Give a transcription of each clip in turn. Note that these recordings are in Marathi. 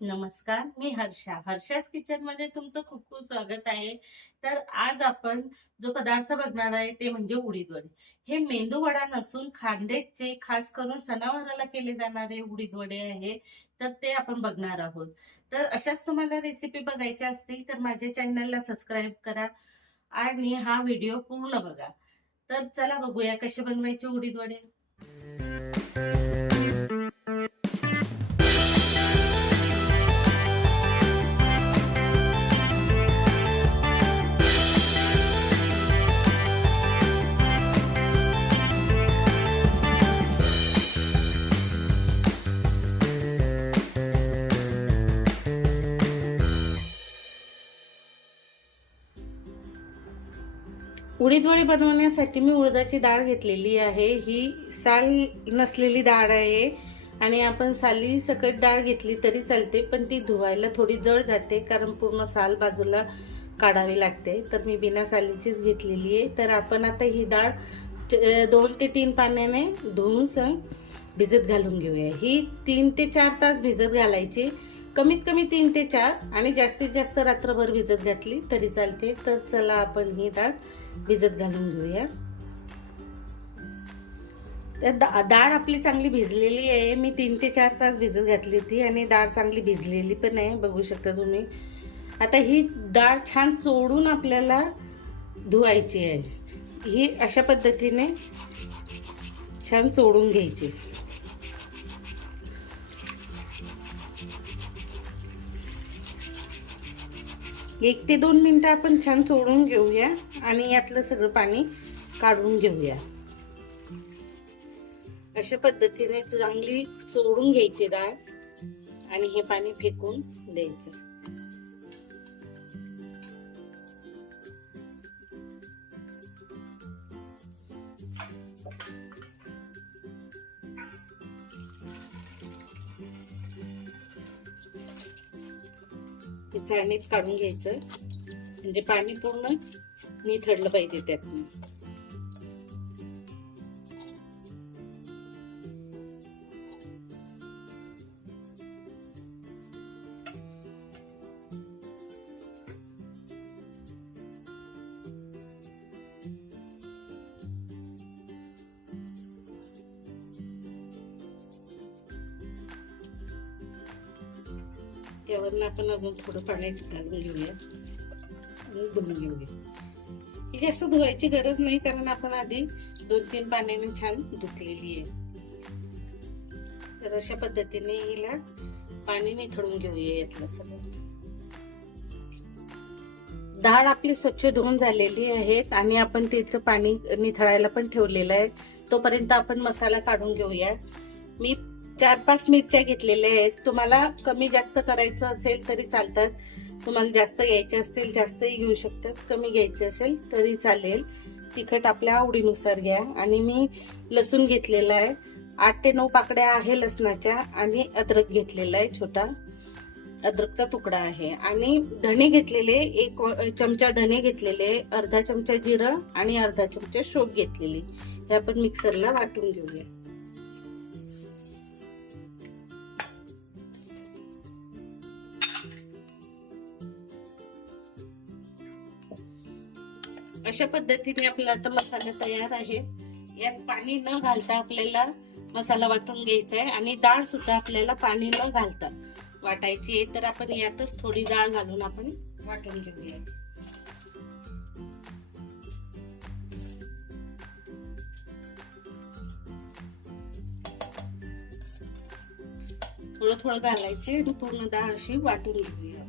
नमस्कार, मी हर्षास किचन मध्ये तुमचं खूप खूप स्वागत आहे. तर आज आपण जो पदार्थ बघणार आहे ते म्हणजे उडीद वडे. हे मेंदू वडा नसून खानदेशचे खास करून सणावाराला केले जाणारे उडीद वडे आहे. तर ते आपण बघणार आहोत. तर अशाच तुम्हाला रेसिपी बघायच्या असतील तर माझ्या चॅनलला सबस्क्राईब करा आणि हा व्हिडिओ पूर्ण बघा. तर चला बघूया कसे बनवायचे उडीद वडे. उडीद वडे बनवण्यासाठी मी उडदाची डाळ घेतलेली आहे. ही साल नसलेली डाळ आहे आणि आपण साली सकट डाळ घेतली तरी चालते, पण ती धुवायला थोडी जड जाते कारण पूर्ण साल बाजूला काढावी लागते. तर मी बिना सालीचीच घेतलेली आहे. तर आपण आता ही डाळ 2 ते 3 पाण्याने धुवून भिजत घालून घेऊया. ही 3 ते 4 तास भिजत घालायची, कमीत कमी 3 ते 4, आणि जास्तीत जास्त रात्रभर भिजत घातली तरी चालते. तर चला आपण ही डाळ भिजत घालून घेऊया. डाळ आपली चांगली भिजलेली आहे. मी 3 ते 4 तास भिजत घातली होती आणि डाळ चांगली भिजलेली पण आहे, बघू शकता तुम्ही. आता ही डाळ छान चोडून आपल्याला धुवायची आहे. ही अशा पद्धतीने छान चोडून घ्यायची. एक ते 2 मिनिटं आपण छान चोडून घेऊया आणि यातलं सगळं पाणी काढून घेऊया. अशा पद्धतीने चांगली चोडून घ्यायची डाळ आणि हे पाणी फेकून द्यायचं. चाळणीत काढून घ्यायचं म्हणजे पाणी पूर्ण निथळलं पाहिजे त्यातून. त्यावरून आपण अजून थोडं पाणी घालून घेऊया आणि धुवून घेऊया. ही जास्त धुवायची गरज नाही कारण आपण आधी 2-3 पाण्याने छान धुतलेली आहे. तर अशा पद्धतीने हिला पाणी निथळून घेऊया यातलं सगळं. डाळ आपली स्वच्छ धुवून झालेली आहे आणि आपण तिथं पाणी निथळायला पण ठेवलेलं आहे. तोपर्यंत आपण मसाला काढून घेऊया. मी 4-5 मिरच्या घेतलेल्या आहेत. तुम्हाला कमी जास्त करायचं असेल तरी चालतात. तुम्हाला जास्त घ्यायचे असतील जास्तही घेऊ शकतात, कमी घ्यायचे असेल तरी चालेल. तिखट आपल्या आवडीनुसार घ्या. आणि मी लसूण घेतलेला आहे, 8 ते 9 पाकड्या आहे लसणाच्या, आणि अद्रक घेतलेला आहे, छोटा अद्रकचा तुकडा आहे. आणि धणे घेतलेले, 1 चमचा धणे घेतलेले, अर्धा चमचा जिरं आणि अर्धा चमचा शोप घेतलेली. हे आपण मिक्सरला वाटून घेऊया. अशा पद्धतीने आपला आता मसाला तयार आहे. यात पाणी न घालता आपल्याला मसाला वाटून घ्यायचा आहे आणि डाळ सुद्धा आपल्याला पाणी न घालता वाटायची आहे. तर आपण यातच थोडी डाळ घालून आपण वाटून घेऊया. थोडं थोडं घालायचे आणि पूर्ण डाळ अशी वाटून घेऊया.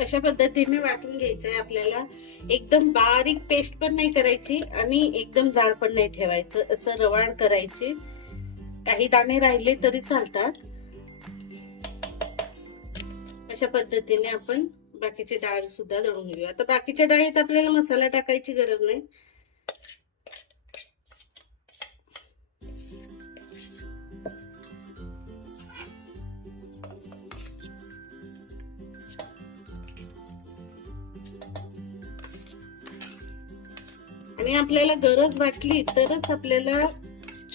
अशा पद्धतीने वाटून घ्यायचंय आपल्याला. एकदम बारीक पेस्ट पण नाही करायची आणि एकदम जाड पण नाही ठेवायचं, असं रवाळ करायची. काही दाणे राहिले तरी चालतात. अशा पद्धतीने आपण बाकीची डाळ सुद्धा दळून घेऊया. आता बाकीच्या डाळीत आपल्याला मसाला टाकायची गरज नाही. आणि आपल्याला गरज वाटली तरच आपल्याला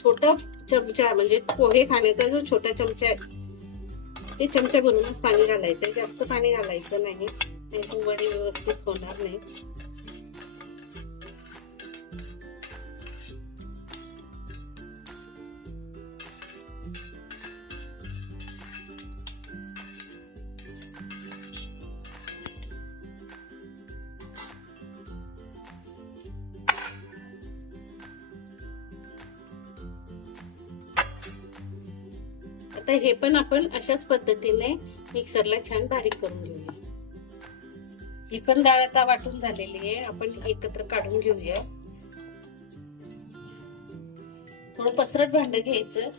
छोटा चमचा म्हणजे पोहे खाण्याचा जो छोटा चमचा आहे ते चमचा भरूनच पाणी घालायचं, जास्त पाणी घालायचं नाही, नाही वडी व्यवस्थित होणार नाही. आता हे पण आपण अशाच पद्धतीने मिक्सरला छान बारीक करून घेऊया. ही पण डाळ आता वाटून झालेली आहे, आपण एकत्र काढून घेऊया. थोडं पसरट भांड घ्यायचं.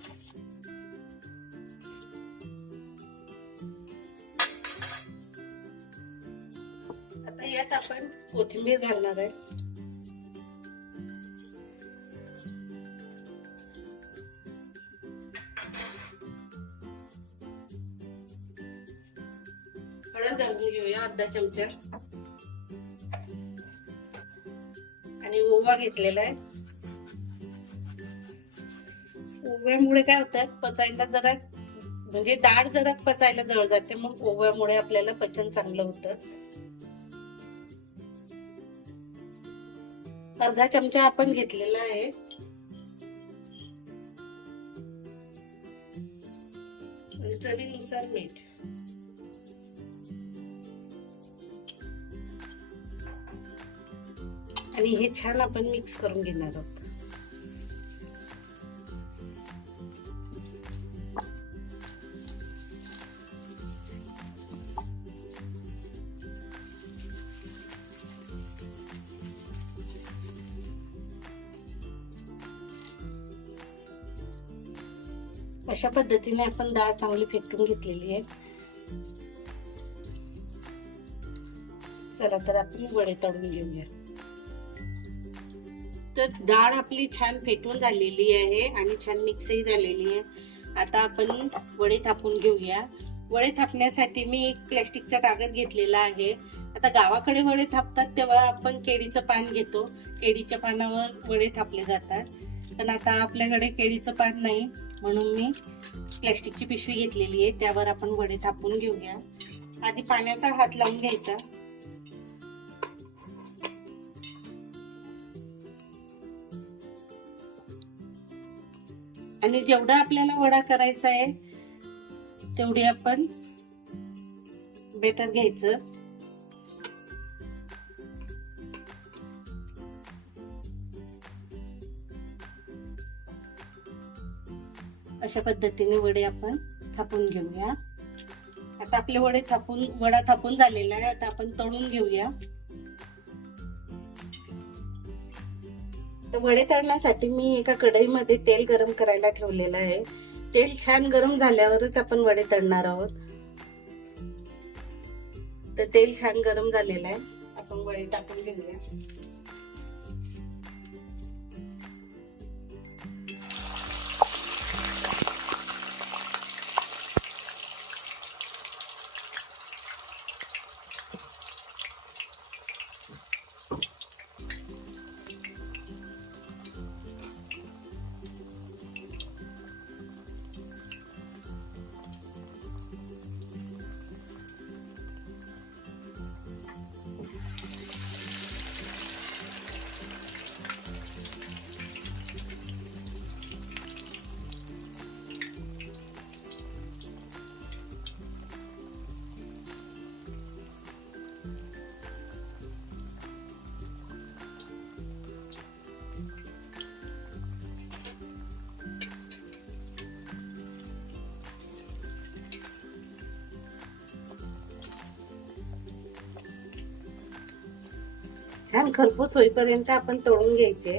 आता यात आपण कोथिंबीर घालणार आहे. हळद घालून घेऊया अर्धा चमचा. आणि ओवा घेतलेला आहे. ओव्यामुळे काय होतं, पचायला जरा म्हणजे डाळ जरा पचायला जवळ जाते, मग ओव्यामुळे आपल्याला पचन चांगलं होतं. अर्धा चमचा आपण घेतलेला आहे. चवीनुसार मीठ. आणि हे छान आपण मिक्स करून घेणार आहोत. अशा पद्धतीने आपण डाळ चांगली फेटून घेतलेली आहे. चला तर आपण वडे तळून घेऊया. तर डाळ आपली छान फेटून झालेली आहे आणि छान मिक्सही झालेली आहे. आता आपण वडे थापून घेऊया. वडे थापण्यासाठी मी एक प्लॅस्टिकचा कागद घेतलेला आहे. आता गावाकडे वडे थापतात तेव्हा आपण केळीचं पान घेतो, केळीच्या पानावर वडे थापले जातात. पण आता आपल्याकडे केळीचं पान नाही, म्हणून मी प्लॅस्टिकची पिशवी घेतलेली आहे, त्यावर आपण वडे थापून घेऊया. आधी पाण्याचा हात लावून घ्यायचा. आणि जेवढा आपल्याला वडा करायचा आहे तेवढे आपण बेटर घ्यायचं. अशा पद्धतीने वडे आपण थापून घेऊया. आता आपले वडा थापून झालेला आहे. आता आपण तळून घेऊया. तर वडे तळण्यासाठी मी एका कढईमध्ये तेल गरम करायला ठेवलेलं आहे. तेल छान गरम झाल्यावरच आपण वडे तळणार आहोत. तर तेल छान गरम झालेलं आहे, आपण वडे टाकून घेऊया. छान खरपूस होईपर्यंत आपण तळून घ्यायचे.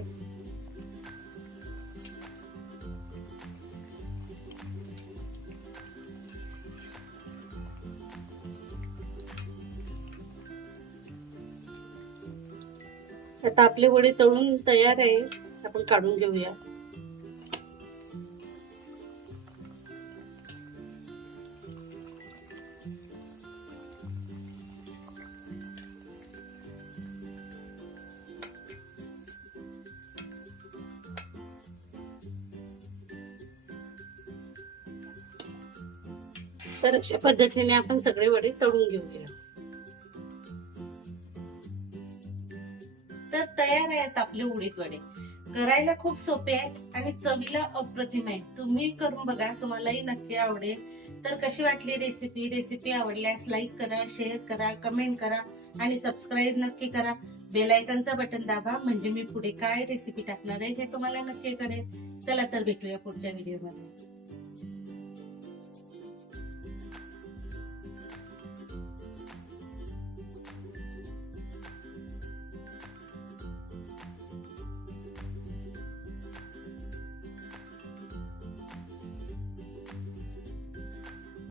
आता आपले वडे तळून तयार आहे, आपण काढून घेऊया. तर अशा पद्धतीने आपण सगळे वडे तळून घेऊया. तर तयार आहेत आपले उडीद वडे. करायला खूप सोपे आहे आणि चवीला अप्रतिम आहे. तुम्ही करून बघा, तुम्हालाही नक्की आवडेल. तर कशी वाटली रेसिपी? रेसिपी आवडल्यास लाईक करा, शेअर करा, कमेंट करा आणि सबस्क्राईब नक्की करा. बेल आयकॉनचा बटन दाबा, म्हणजे मी पुढे काय रेसिपी टाकणार आहे हे तुम्हाला नक्की कळेल. चला तर भेटूया पुढच्या व्हिडिओमध्ये.